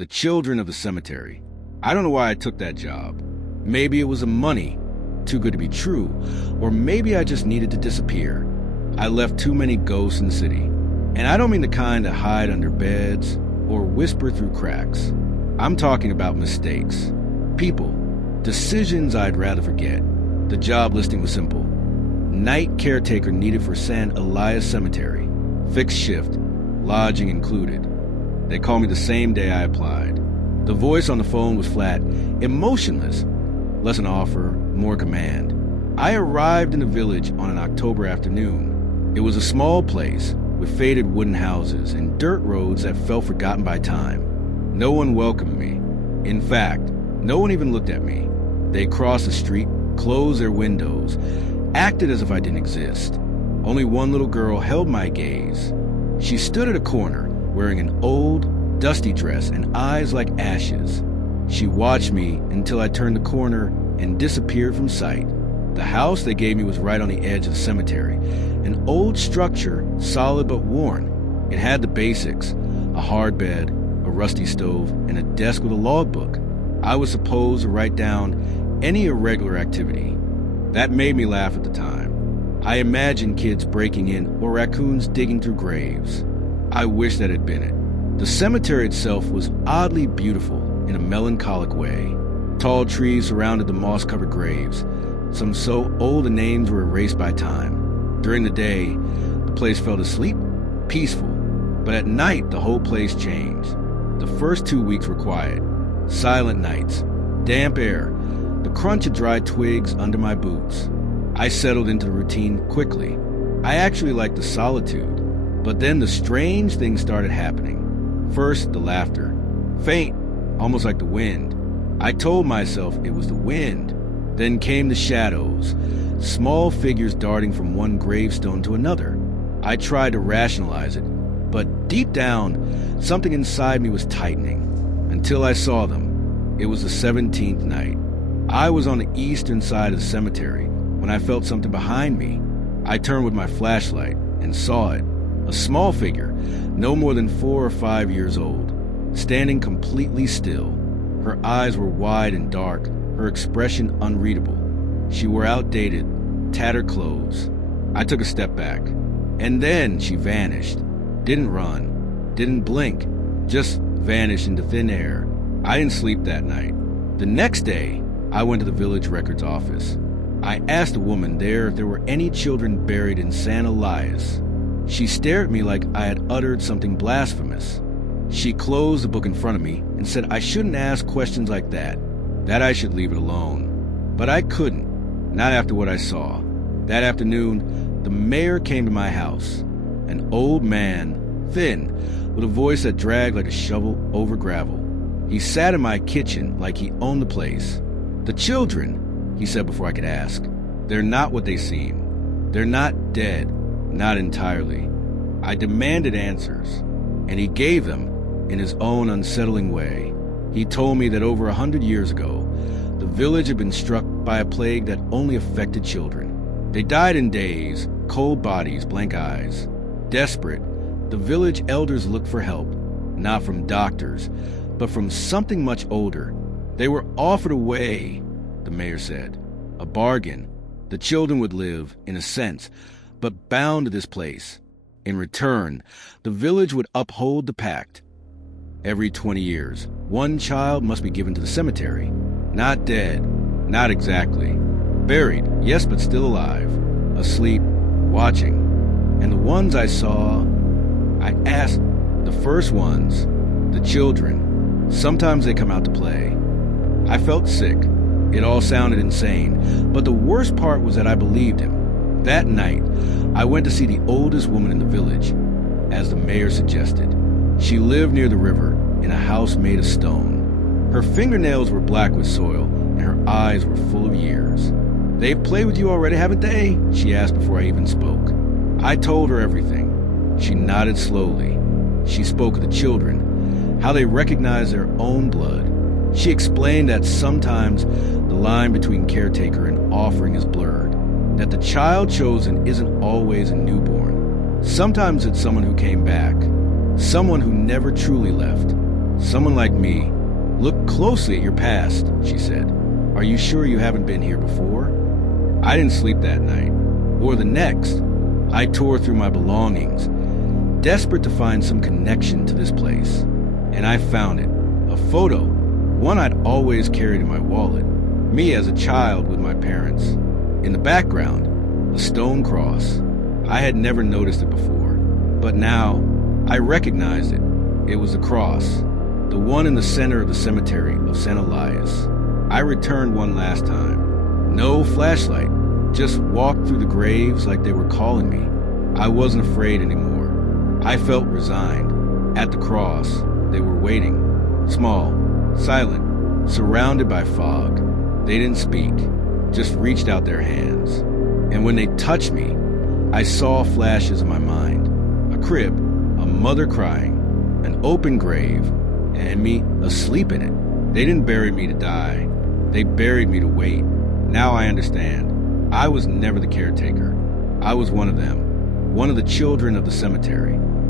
the children of the cemetery. I don't know why I took that job. Maybe it was the money, too good to be true, or maybe I just needed to disappear. I left too many ghosts in the city, and I don't mean the kind that hide under beds or whisper through cracks. I'm talking about mistakes, people, decisions I'd rather forget. The job listing was simple. Night caretaker needed for San Elías Cemetery. Fixed shift, lodging included. They called me the same day I applied. The voice on the phone was flat, emotionless. Less an offer, more command. I arrived in the village on an October afternoon. It was a small place with faded wooden houses and dirt roads that felt forgotten by time. No one welcomed me. In fact, no one even looked at me. They crossed the street, closed their windows, acted as if I didn't exist. Only one little girl held my gaze. She stood at a corner, wearing an old, dusty dress and eyes like ashes. She watched me until I turned the corner and disappeared from sight. The house they gave me was right on the edge of the cemetery. An old structure, solid but worn. It had the basics, a hard bed, a rusty stove, and a desk with a logbook. I was supposed to write down any irregular activity. That made me laugh at the time. I imagined kids breaking in or raccoons digging through graves. I wish that had been it. The cemetery itself was oddly beautiful in a melancholic way. Tall trees surrounded the moss-covered graves, some so old the names were erased by time. During the day, the place felt asleep, peaceful, but at night the whole place changed. The first 2 weeks were quiet. Silent nights, damp air, the crunch of dry twigs under my boots. I settled into the routine quickly. I actually liked the solitude, but then the strange things started happening. First, the laughter. Faint, almost like the wind. I told myself it was the wind. Then came the shadows, small figures darting from one gravestone to another. I tried to rationalize it, but deep down, something inside me was tightening. Until I saw them. It was the 17th night. I was on the eastern side of the cemetery when I felt something behind me. I turned with my flashlight and saw it. A small figure, no more than 4 or 5 years old, standing completely still. Her eyes were wide and dark, her expression unreadable. She wore outdated, tattered clothes. I took a step back, and then she vanished. Didn't run, didn't blink, just vanished into thin air. I didn't sleep that night. The next day, I went to the village records office. I asked a woman there if there were any children buried in San Elías. She stared at me like I had uttered something blasphemous. She closed the book in front of me and said I shouldn't ask questions like that I should leave it alone. But I couldn't, not after what I saw. That afternoon, the mayor came to my house. An old man, thin, with a voice that dragged like a shovel over gravel. He sat in my kitchen like he owned the place. "The children," he said before I could ask, "they're not what they seem. They're not dead, not entirely." I demanded answers, and he gave them in his own unsettling way. He told me that over 100 years ago, the village had been struck by a plague that only affected children. They died in days, cold bodies, blank eyes. Desperate, the village elders looked for help, not from doctors, but from something much older. They were offered a way, the mayor said. A bargain. The children would live, in a sense, but bound to this place. In return, the village would uphold the pact. Every 20 years, one child must be given to the cemetery. Not dead, not exactly. Buried, yes, but still alive. Asleep, watching. And the ones I saw, I asked, the first ones, the children, sometimes they come out to play. I felt sick. It all sounded insane, but the worst part was that I believed him. That night, I went to see the oldest woman in the village, as the mayor suggested. She lived near the river, in a house made of stone. Her fingernails were black with soil, and her eyes were full of years. "They've played with you already, haven't they?" she asked before I even spoke. I told her everything. She nodded slowly. She spoke of the children, how they recognize their own blood. She explained that sometimes the line between caretaker and offering is blurred, that the child chosen isn't always a newborn. Sometimes it's someone who came back, someone who never truly left, Someone like me. Look closely at your past, she said. Are you sure you haven't been here before? I didn't sleep that night, or the next. I tore through my belongings, desperate to find some connection to this place. And I found it. A photo, one I'd always carried in my wallet. Me as a child with my parents. In the background, a stone cross. I had never noticed it before, but now I recognized it. It was a cross, the one in the center of the cemetery of San Elías. I returned one last time. No flashlight, just walked through the graves like they were calling me. I wasn't afraid anymore. I felt resigned. At the cross, they were waiting. Small, silent, surrounded by fog. They didn't speak, just reached out their hands. And when they touched me, I saw flashes in my mind. A crib, a mother crying, an open grave, and me asleep in it. They didn't bury me to die. They buried me to wait. Now I understand. I was never the caretaker. I was one of them, one of the children of the cemetery.